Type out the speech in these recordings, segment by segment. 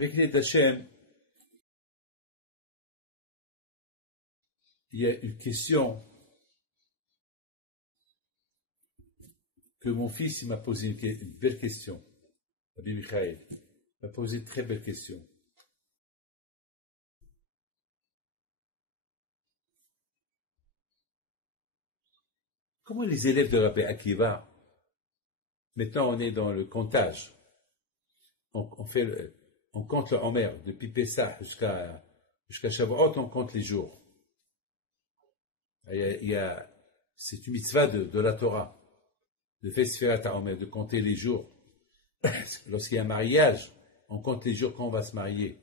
Avec l'aide d'Hachem, il y a une question que mon fils m'a posé une belle question. Rabbi Michael m'a posé une très belle question. Comment les élèves de Rabbi Akiva, maintenant on est dans le comptage, on compte le Homer, depuis Pessah jusqu'à Shavuot, on compte les jours. C'est une mitzvah de la Torah, de faire Sfirat HaOmer, de compter les jours. Lorsqu'il y a un mariage, on compte les jours quand on va se marier.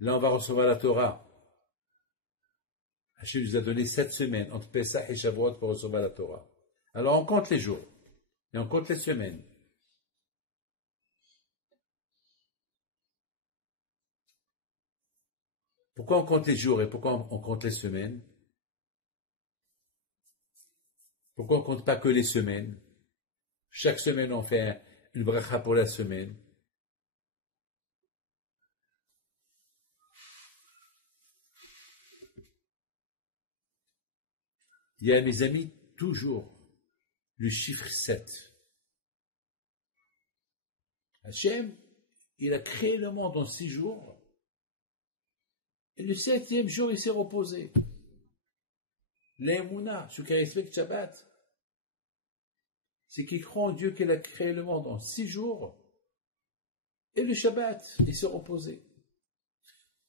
Là, on va recevoir la Torah. Hachem nous a donné 7 semaines entre Pessah et Shavuot pour recevoir la Torah. Alors, on compte les jours et on compte les semaines. Pourquoi on compte les jours et pourquoi on compte les semaines? Pourquoi on ne compte pas que les semaines? Chaque semaine, on fait une bracha pour la semaine. Il y a, mes amis, toujours le chiffre 7. Hachem, il a créé le monde en 6 jours. Et le 7e jour, il s'est reposé. L'Emouna, celui qui respecte Shabbat, c'est qu'il croit en Dieu qu'il a créé le monde en 6 jours. Et le Shabbat, il s'est reposé.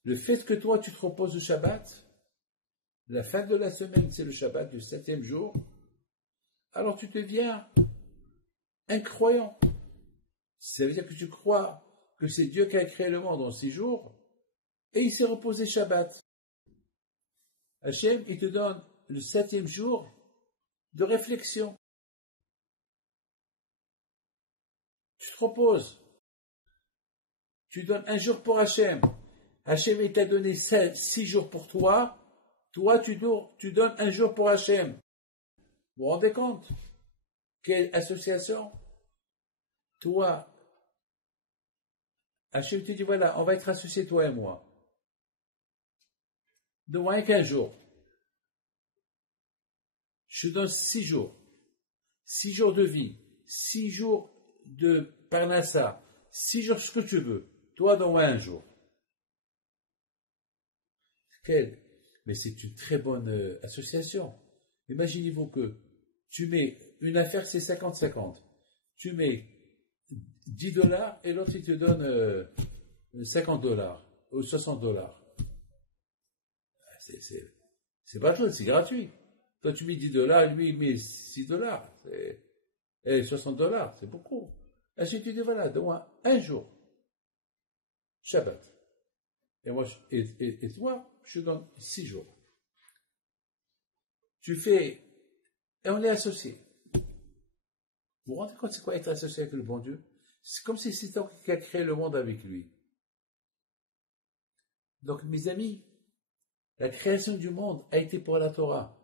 Le fait que toi, tu te reposes le Shabbat, la fin de la semaine, c'est le Shabbat du 7e jour, alors tu deviens incroyant. Ça veut dire que tu crois que c'est Dieu qui a créé le monde en 6 jours, et il s'est reposé Shabbat. Hachem, il te donne le 7e jour de réflexion. Tu te reposes. Tu donnes un jour pour Hachem. Hachem, il t'a donné 6 jours pour toi. Toi, tu donnes un jour pour Hachem. Vous vous rendez compte? Quelle association? Toi, Hachem te dit, voilà, on va être associés, toi et moi. De moins qu'un jour. Je te donne 6 jours. 6 jours de vie. 6 jours de parnassa. 6 jours ce que tu veux. Toi, dans un jour. Mais c'est une très bonne association. Imaginez-vous que tu mets une affaire, c'est 50-50. Tu mets $10 et l'autre, il te donne $50 ou $60. C'est pas chose, c'est gratuit. Toi, tu mets $10, lui, il met $6. Et $60, c'est beaucoup. Ainsi, tu dis, voilà, donne-moi un jour. Shabbat. Et moi, et toi, je donne 6 jours. Tu fais, et on est associés. Vous vous rendez compte, c'est quoi être associé avec le bon Dieu? C'est comme si c'était toi qui a créé le monde avec lui. Donc, mes amis, la création du monde a été pour la Torah.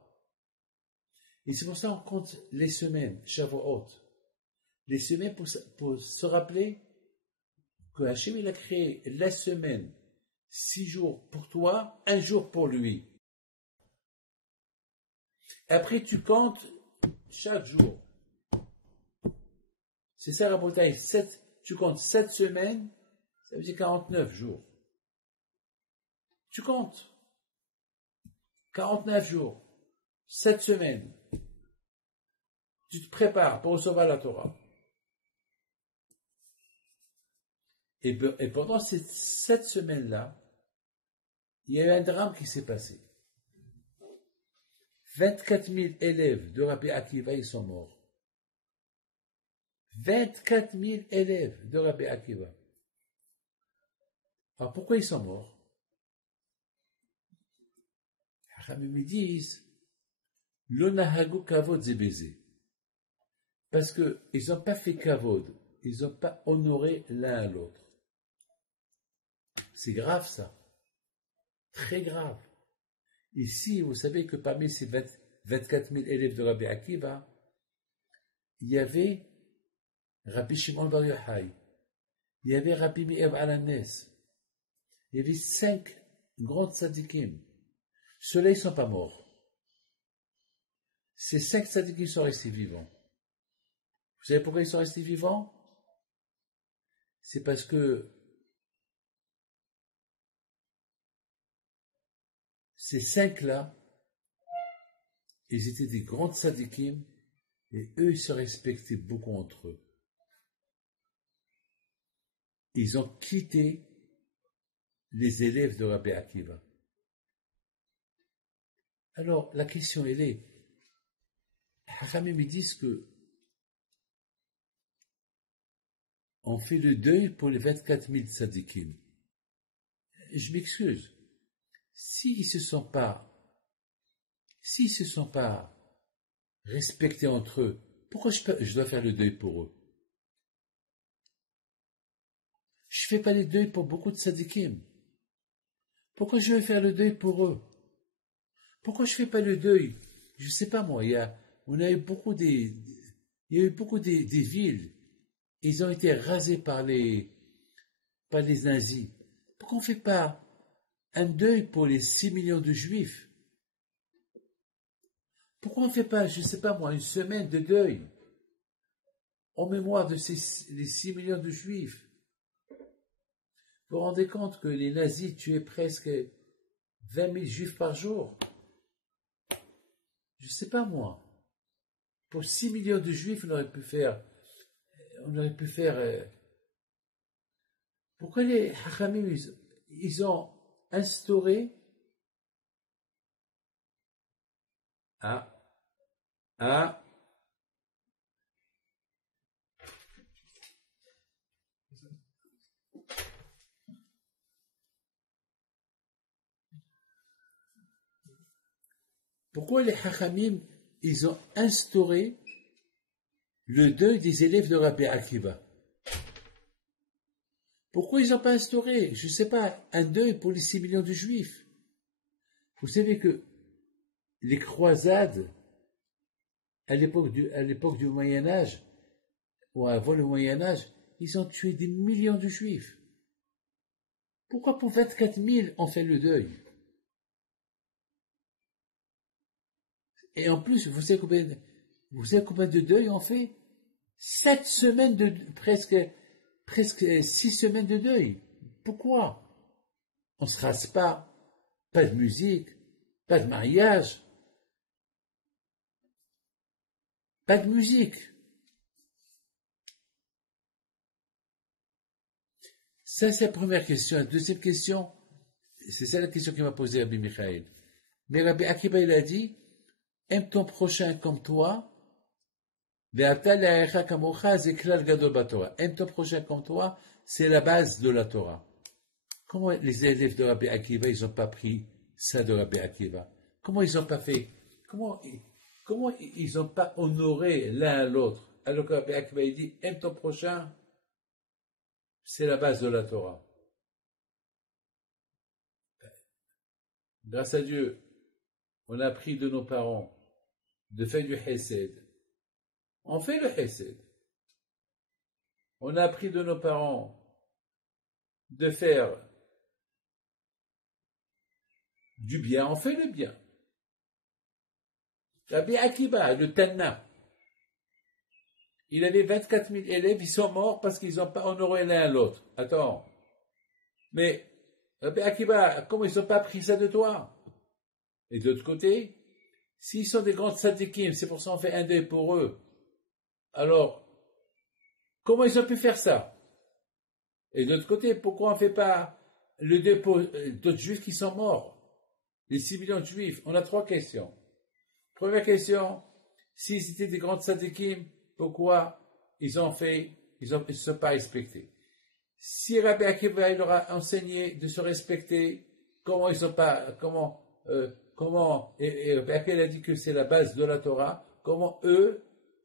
Et c'est pour ça qu'on compte les semaines, Shavuot. Les semaines pour se rappeler que Hachem, il a créé la semaine, 6 jours pour toi, 1 jour pour lui. Après, tu comptes chaque jour. C'est ça la bataille. Tu comptes 7 semaines, ça veut dire 49 jours. Tu comptes 49 jours, 7 semaines. Tu te prépares pour recevoir la Torah. Et pendant ces 7 semaines-là, il y a eu un drame qui s'est passé. 24 000 élèves de Rabbi Akiva, ils sont morts. 24 000 élèves de Rabbi Akiva. Alors pourquoi ils sont morts? Les me disent, l'onahagu kavod zebeze. Parce qu'ils n'ont pas fait kavod, ils n'ont pas honoré l'un à l'autre. C'est grave ça. Très grave. Ici, vous savez que parmi ces 24 000 élèves de Rabbi Akiva, il y avait Rabbi Shimon Bar Yochai, il y avait Rabbi Meir Alanes, Il y avait 5 grands tzadikim. Ceux-là, ils ne sont pas morts. Ces 5 tzadikim sont restés vivants. Vous savez pourquoi ils sont restés vivants? C'est parce que ces 5-là, ils étaient des grands tzadikim et eux, ils se respectaient beaucoup entre eux. Ils ont quitté les élèves de Rabbi Akiva. Alors, la question, elle est, Hachamim me disent que on fait le deuil pour les 24 000 tzadikim. Je m'excuse. S'ils ne se sont pas respectés entre eux, pourquoi je dois faire le deuil pour eux? Je ne fais pas le deuil pour beaucoup de tzadikim. Pourquoi je vais faire le deuil pour eux? Pourquoi je ne fais pas le deuil? Je ne sais pas moi, il y a eu beaucoup des villes, ils ont été rasés par les nazis. Pourquoi on ne fait pas un deuil pour les 6 millions de juifs? Pourquoi on ne fait pas, je ne sais pas moi, une semaine de deuil en mémoire de les 6 millions de juifs? Vous vous rendez compte que les nazis tuaient presque 20 000 juifs par jour? Je ne sais pas moi. Pour 6 millions de juifs, on aurait pu faire. Pourquoi les Hachamim, ils ont instauré. Pourquoi les Hachamim, ils ont instauré le deuil des élèves de Rabbi Akiva? Pourquoi ils n'ont pas instauré, je ne sais pas, un deuil pour les 6 millions de juifs? Vous savez que les croisades, à l'époque du Moyen-Âge, ou avant le Moyen-Âge, ils ont tué des millions de juifs. Pourquoi pour 24 000 on fait le deuil? Et en plus, vous savez combien de deuil on fait? 7 semaines presque 6 semaines de deuil. Pourquoi? On ne se rase pas de musique, pas de mariage, pas de musique. Ça, c'est la première question. La deuxième question, c'est ça la question qu'il m'a posée Rabbi Michael. Mais Rabbi Akiva, il a dit, aime ton prochain comme toi, aime ton prochain comme toi, c'est la base de la Torah. Comment les élèves de Rabbi Akiva, ils n'ont pas pris ça de Rabbi Akiva? Comment ils n'ont pas fait? Comment ils n'ont pas honoré l'un à l'autre? Alors que Rabbi Akiva, il dit, aime ton prochain, c'est la base de la Torah. Grâce à Dieu, on a appris de nos parents de faire du chesed. On fait le chesed. On a appris de nos parents de faire du bien. On fait le bien. Rabbi Akiva, le Tanna, il avait 24 000 élèves, ils sont morts parce qu'ils n'ont pas honoré l'un à l'autre. Attends. Mais Rabbi Akiva, comment ils n'ont pas pris ça de toi? Et de l'autre côté, s'ils sont des grands tzadikim, c'est pour ça qu'on fait un deuil pour eux. Alors, comment ils ont pu faire ça? Et de l'autre côté, pourquoi on ne fait pas le deuil pour d'autres juifs qui sont morts? Les 6 millions de juifs. On a 3 questions. Première question, s'ils étaient des grands tzadikim, pourquoi ils ne se sont pas respectés? Si Rabbi Akiva leur a enseigné de se respecter, comment ils sont pas, et Rabbi Akiva a dit que c'est la base de la Torah, comment eux,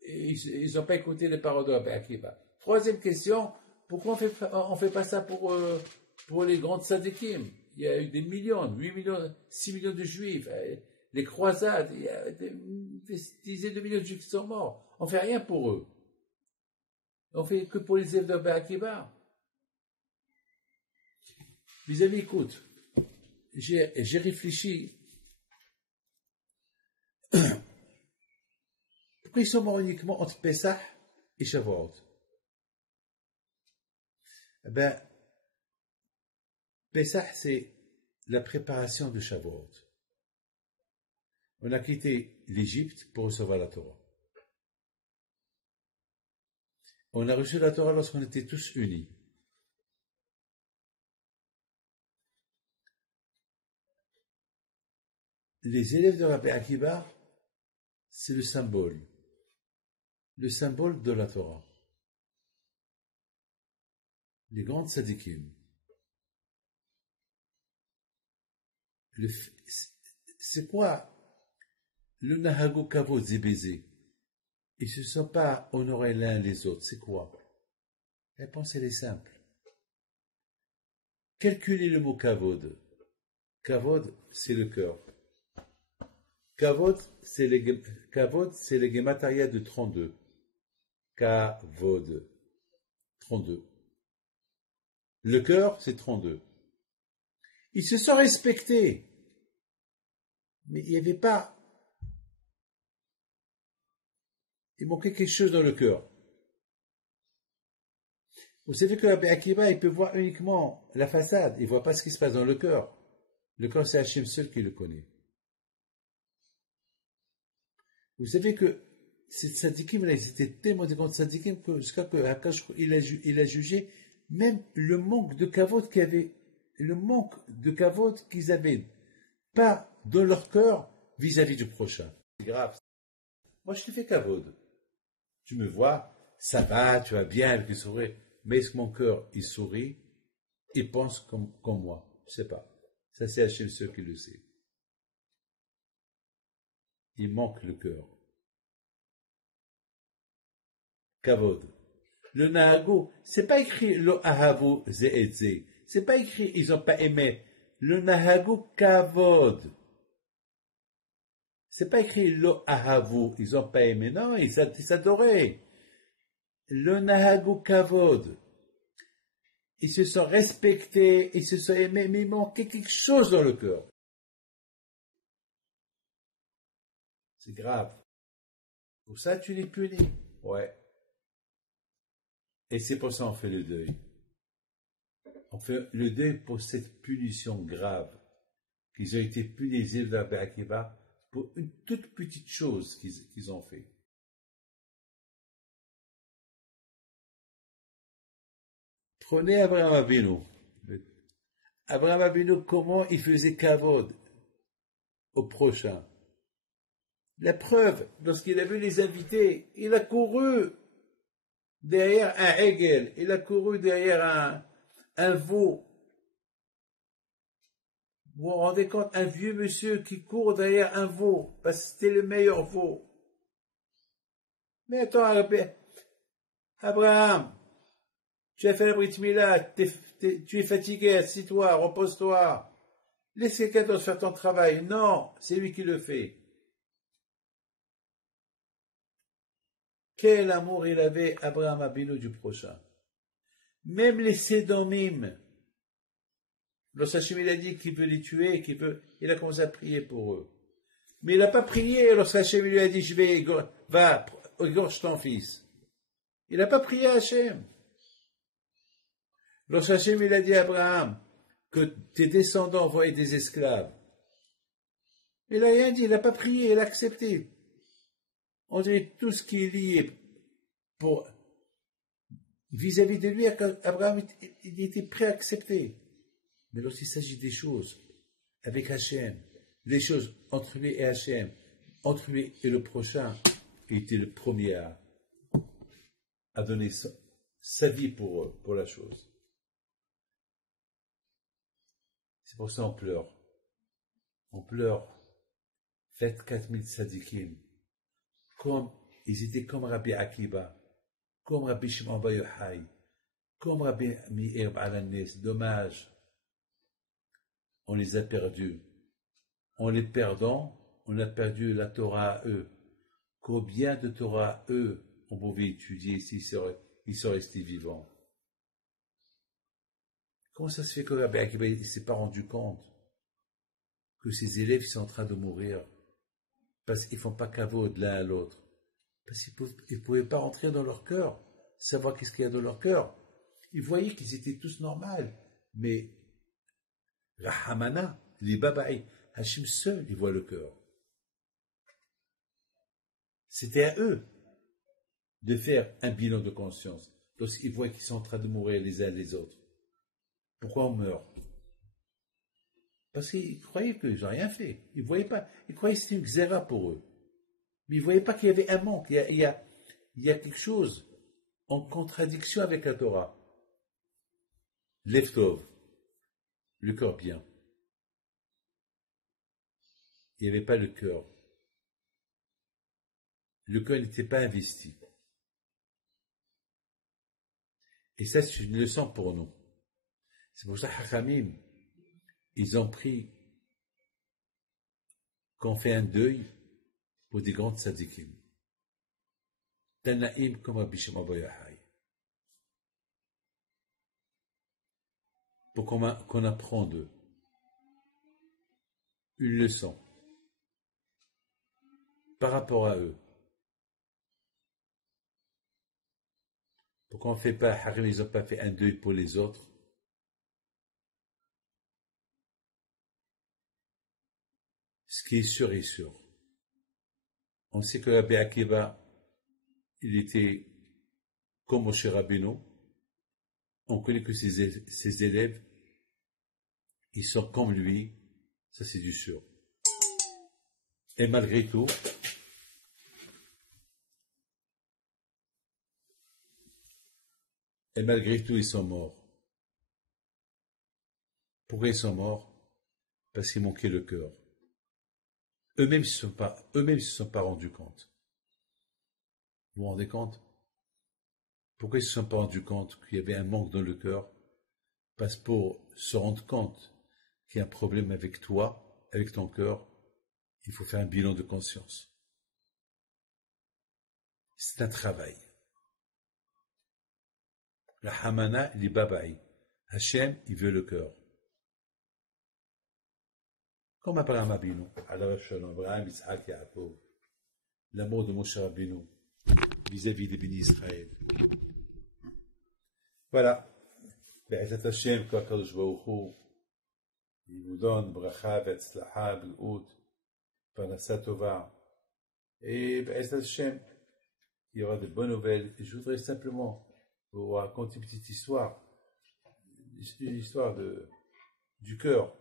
ils n'ont pas écouté les paroles de Rabbi Akiva? Troisième question, pourquoi on fait pas ça pour les grands tzadikim? Il y a eu des millions, 8 millions, 6 millions de juifs, les croisades, il y a des dizaines de millions de juifs qui sont morts. On ne fait rien pour eux. On fait que pour les élèves de Rabbi Akiva. Mes amis, écoute, j'ai réfléchi. Pourquoi ils sont morts uniquement entre Pessah et Shavuot? Eh ben, Pessah, c'est la préparation de Shavuot. On a quitté l'Égypte pour recevoir la Torah. On a reçu la Torah lorsqu'on était tous unis. Les élèves de Rabbi Akiba, c'est le symbole de la Torah. Les grandes tzadikim. C'est quoi le Nahago Kavod Zébézé? Ils ne se sont pas honorés l'un les autres. C'est quoi? La réponse, elle est simple. Calculez le mot Kavod. Kavod, c'est le cœur. Kavod, c'est les gématarias de 32. Kavod. 32. Le cœur, c'est 32. Ils se sont respectés. Mais il n'y avait pas... Il manquait quelque chose dans le cœur. Vous savez que Rabbi Akiva, il peut voir uniquement la façade. Il ne voit pas ce qui se passe dans le cœur. Le cœur, c'est Hachem seul qui le connaît. Vous savez que ces tzadikim, là, ils étaient tellement des grands tzadikim que jusqu'à que Hakadosh, il a jugé même le manque de kavod qu'il y avait, le manque de kavod qu'ils avaient, pas dans leur cœur vis-à-vis du prochain. C'est grave. Moi, je te fais kavod. Tu me vois, ça va, tu vas bien avec le sourire. Mais est-ce que mon cœur, il sourit, il pense comme moi? Je ne sais pas. Ça, c'est Hachem seul qui le sait. Il manque le cœur. Kavod. Le Nahago, c'est pas écrit lo ahavu ze et ze. C'est pas écrit ils n'ont pas aimé. Le Nahago Kavod. C'est pas écrit lo ahavu, ils n'ont pas aimé. Non, ils s'adoraient. Le Nahago Kavod. Ils se sont respectés, ils se sont aimés, mais il manquait quelque chose dans le cœur. C'est grave. Pour ça, tu les punis. Ouais. Et c'est pour ça qu'on fait le deuil. On fait le deuil pour cette punition grave qu'ils ont été punis les élèves d'Rabbi Akiva pour une toute petite chose qu'ils ont fait. Prenez Abraham Avinu. Abraham Avinu, comment il faisait kavod au prochain? La preuve, lorsqu'il a vu les invités, il a couru derrière un Hegel, il a couru derrière un veau. Vous vous rendez compte, un vieux monsieur qui court derrière un veau, parce que c'était le meilleur veau. Mais attends, Abraham, tu as fait la Brit Mila, tu es fatigué, assis-toi, repose-toi. Laisse quelqu'un d'autre faire ton travail. Non, c'est lui qui le fait. Quel amour il avait, Abraham Abinu, du prochain. Même les Sédomim, lorsque Hachem il a dit qu'il veut les tuer, il a commencé à prier pour eux. Mais il n'a pas prié lorsque Hachem lui a dit, va, égorge ton fils. Il n'a pas prié à Hachem. Lorsque Hachem il a dit à Abraham que tes descendants vont être des esclaves, il n'a rien dit, il n'a pas prié, il a accepté. On dirait tout ce qui est lié pour vis-à-vis de lui, Abraham il était prêt à accepter. Mais lorsqu'il s'agit des choses avec Hachem, les choses entre lui et Hachem, entre lui et le prochain, il était le premier à donner sa vie pour la chose. C'est pour ça qu'on pleure. On pleure. Faites 4000 tzadikim. Comme, ils étaient comme Rabbi Akiba, comme Rabbi Shimon Bar Yochai, comme Rabbi Meir Baal HaNes. Dommage. On les a perdus. En les perdant, on a perdu la Torah à eux. Combien de Torah à eux on pouvait étudier s'ils seraient restés vivants? Comment ça se fait que Rabbi Akiva ne s'est pas rendu compte que ses élèves sont en train de mourir parce qu'ils ne font pas caveau de l'un à l'autre? Parce qu'ils ne pouvaient pas rentrer dans leur cœur, savoir qu'est-ce qu'il y a dans leur cœur. Ils voyaient qu'ils étaient tous normaux, mais Rahamana, les Babaï, Hachim seul, il voit le cœur. C'était à eux de faire un bilan de conscience lorsqu'ils voient qu'ils sont en train de mourir les uns les autres. Pourquoi on meurt? Parce qu'ils croyaient qu'ils n'ont rien fait. Ils ne voyaient pas. Ils croyaient que c'était une xéra pour eux. Mais ils ne voyaient pas qu'il y avait un manque. Il y a quelque chose en contradiction avec la Torah. Leftov, le cœur bien. Il n'y avait pas le cœur. Le cœur n'était pas investi. Et ça, c'est une leçon pour nous. C'est pour ça que Hachamim, ils ont pris qu'on fait un deuil pour des grands tzadikim. Tanaïm comme Rabbi Shimon bar Yochai. Pour qu'on apprend d'eux une leçon par rapport à eux. Pourquoi on ne fait pas, Harim, ils n'ont pas fait un deuil pour les autres? Ce qui est sûr est sûr. On sait que Rabbi Akiva, il était comme Moshe Rabbeinu. On connaît que ses élèves, ils sont comme lui. Ça, c'est du sûr. Et malgré tout, ils sont morts. Pourquoi ils sont morts? Parce qu'ils manquaient le cœur. Eux-mêmes ne se sont pas rendus compte. Vous vous rendez compte? Pourquoi ils ne se sont pas rendus compte qu'il y avait un manque dans le cœur? Parce que pour se rendre compte qu'il y a un problème avec toi, avec ton cœur, il faut faire un bilan de conscience. C'est un travail. La Hamana, il est Babaï. Hachem, il veut le cœur. Comme Abraham Abinu, Alav Shalom, Abraham, Isaac, Yaakov, l'amour de Moshe Rabbeinu vis-à-vis des bénis Israël. Voilà. Be'ezat Hashem, Kadosh Baruch Hu, il vous donne bracha, ve'atzlacha, bil'ut, parnassa tova. Et Be'ezat Hashem, il y aura de bonnes nouvelles. Et je voudrais simplement vous raconter une petite histoire, une histoire du cœur.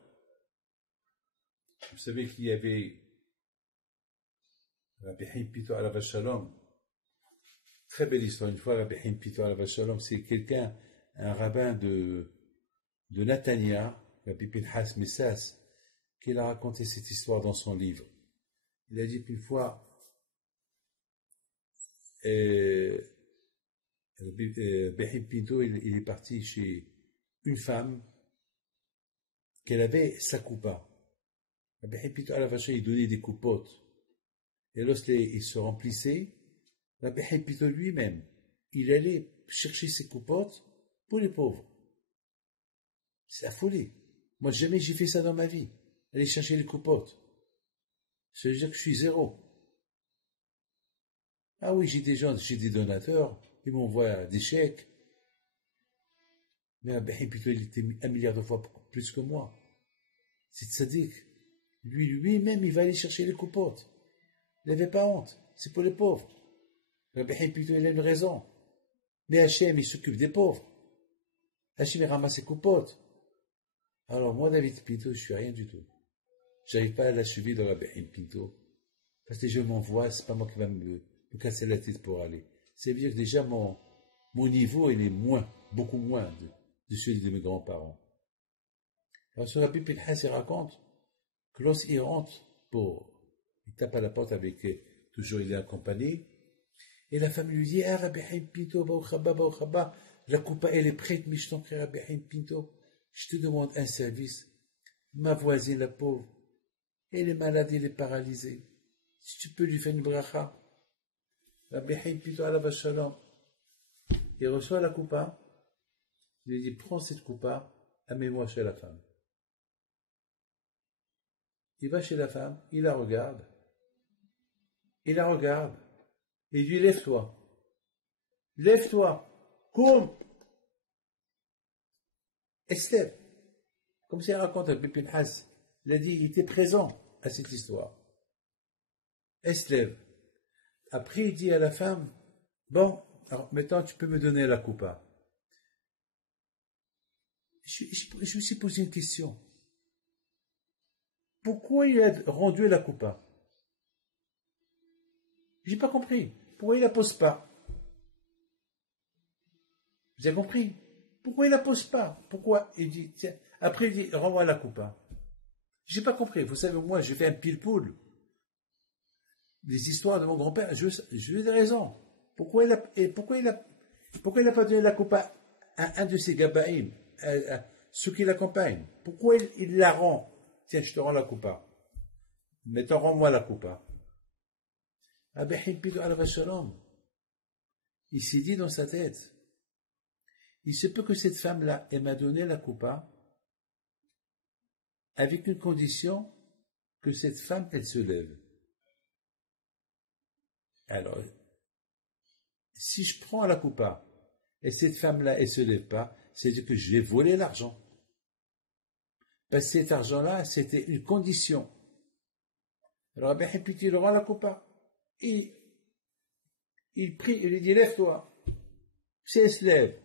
Vous savez qu'il y avait Rabbi Haim Pito alav shalom. Très belle histoire. Une fois, Rabbi Haim Pito alav shalom, c'est quelqu'un, un rabbin de Natania, Rabbi Pinchas Messas, qui a raconté cette histoire dans son livre. Il a dit qu'une fois, Rabbi Haim Pito, il est parti chez une femme qu'elle avait sa coupa. Rabbi Haim Pito alav shalom, il donnait des coupotes. Et lorsqu'il se remplissait, Rabbi Haim Pito lui-même, il allait chercher ses coupotes pour les pauvres. C'est la folie. Moi, jamais j'ai fait ça dans ma vie. Aller chercher les coupotes. Ça veut dire que je suis zéro. Ah oui, j'ai des donateurs, ils m'envoient des chèques. Mais Rabbi Haim Pito, il était 1 milliard de fois plus que moi. C'est tzaddik. Lui-même, il va aller chercher les coupotes. Il n'avait pas honte. C'est pour les pauvres. Rabbi Haim Pito, il a une raison. Mais Hachem, il s'occupe des pauvres. Hachem, il ramasse ses coupotes. Alors, moi, David Pinto, je suis rien du tout. J'arrive pas à la suivre de Rabbi Haim Pinto. Parce que je m'envoie, c'est pas moi qui va me casser la tête pour aller. C'est dire que déjà, mon niveau, il est beaucoup moins de celui de mes grands-parents. Alors, ce Rabbi Pinchas, il raconte que lorsqu'il rentre il tape à la porte avec, toujours il est accompagné, et la femme lui dit, ah, Rabbi Haim Pinto, Baruch Haba, la coupa, elle est prête, mais je t'en prie, Rabbi Haim Pinto, je te demande un service. Ma voisine, la pauvre, elle est malade, elle est paralysée. Si tu peux lui faire une bracha. Rabbi Haim Pito alav shalom, il reçoit la coupa, il lui dit, prends cette coupa Amène-moi chez la femme. Il va chez la femme, il la regarde. Il la regarde. Il dit, lève-toi. Lève-toi. Cours. Elle se lève. Comme si elle raconte à Bibi Has. Il a dit, il était présent à cette histoire. Elle se lève. Après, il dit à la femme, bon, alors maintenant tu peux me donner la coupa. Je me suis posé une question. Pourquoi il a rendu la coupa? J'ai pas compris. Pourquoi il la pose pas? Vous avez compris? Pourquoi il la pose pas? Pourquoi il dit, tiens, après il dit, renvoie la coupa. J'ai pas compris. Vous savez, moi, j'ai fait un pile-poule. Les histoires de mon grand-père, je lui ai des raisons. Pourquoi il a pas donné la coupa à un de ses gabaïm, à ceux qui l'accompagnent? Pourquoi il la rend? Tiens, je te rends la coupa. Maintenant, rends-moi la coupa. Il s'est dit dans sa tête, il se peut que cette femme-là, elle m'a donné la coupa avec une condition que cette femme, elle se lève. Alors, si je prends la coupa et cette femme-là, elle se lève pas, c'est-à-dire que je vais voler l'argent. Parce que cet argent-là, c'était une condition. Alors, Rabbi Hipiti, il rend la coupa. Il prie, il lui dit, lève-toi. Si elle se lève,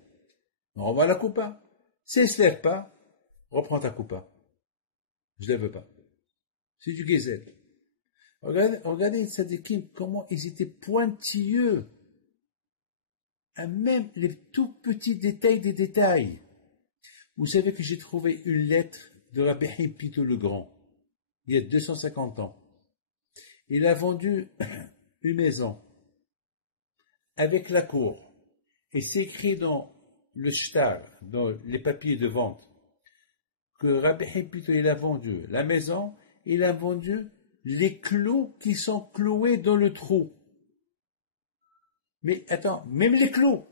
on renvoie la coupa. Si elle se lève pas, reprends ta coupa. Je ne lève pas. C'est du gazelle. Regardez les tzadikim, comment ils étaient pointilleux. À même les tout petits détails des détails. Vous savez que j'ai trouvé une lettre de Rabbi Hipito le Grand, il y a 250 ans. Il a vendu une maison avec la cour. Et c'est écrit dans le shtar, dans les papiers de vente, que Rabbi Hipito, il a vendu la maison, il a vendu les clous qui sont cloués dans le trou. Mais attends, même les clous,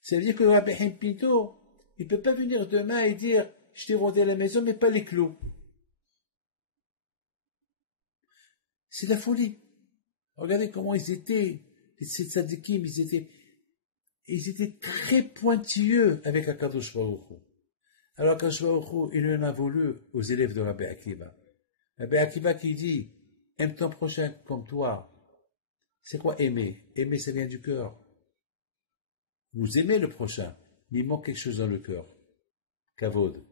ça veut dire que Rabbi Hipito, il ne peut pas venir demain et dire, je t'ai vendu la maison, mais pas les clous. C'est la folie. Regardez comment ils étaient, ces tzadikim, ils étaient très pointilleux avec Akadosh Baruch Hu. Alors Akadosh Baruch Hu, il en a voulu aux élèves de Rabbi Akiva. Rabbi Akiva qui dit, aime ton prochain comme toi. C'est quoi aimer? Aimer, ça vient du cœur. Vous aimez le prochain, mais il manque quelque chose dans le cœur. Kavod.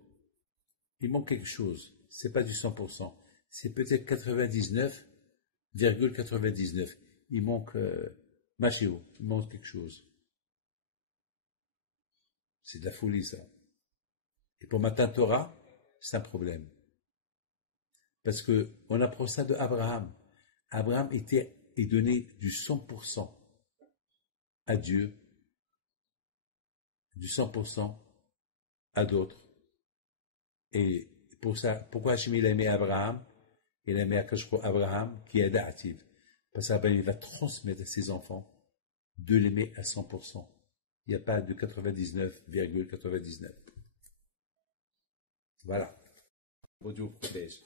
Il manque quelque chose. C'est pas du 100%. C'est peut-être 99,99. Il manque machéo. Il manque quelque chose. C'est de la folie, ça. Et pour Matan Torah, c'est un problème. Parce que on apprend ça de Abraham. Abraham est donné du 100% à Dieu, du 100% à d'autres. Et pour ça, pourquoi Hachem il a aimé Abraham? Il a aimé Abraham qui est da'ativ. Parce qu'Abraham il va transmettre à ses enfants de l'aimer à 100%. Il n'y a pas de 99,99. Voilà. Dieu vous protège.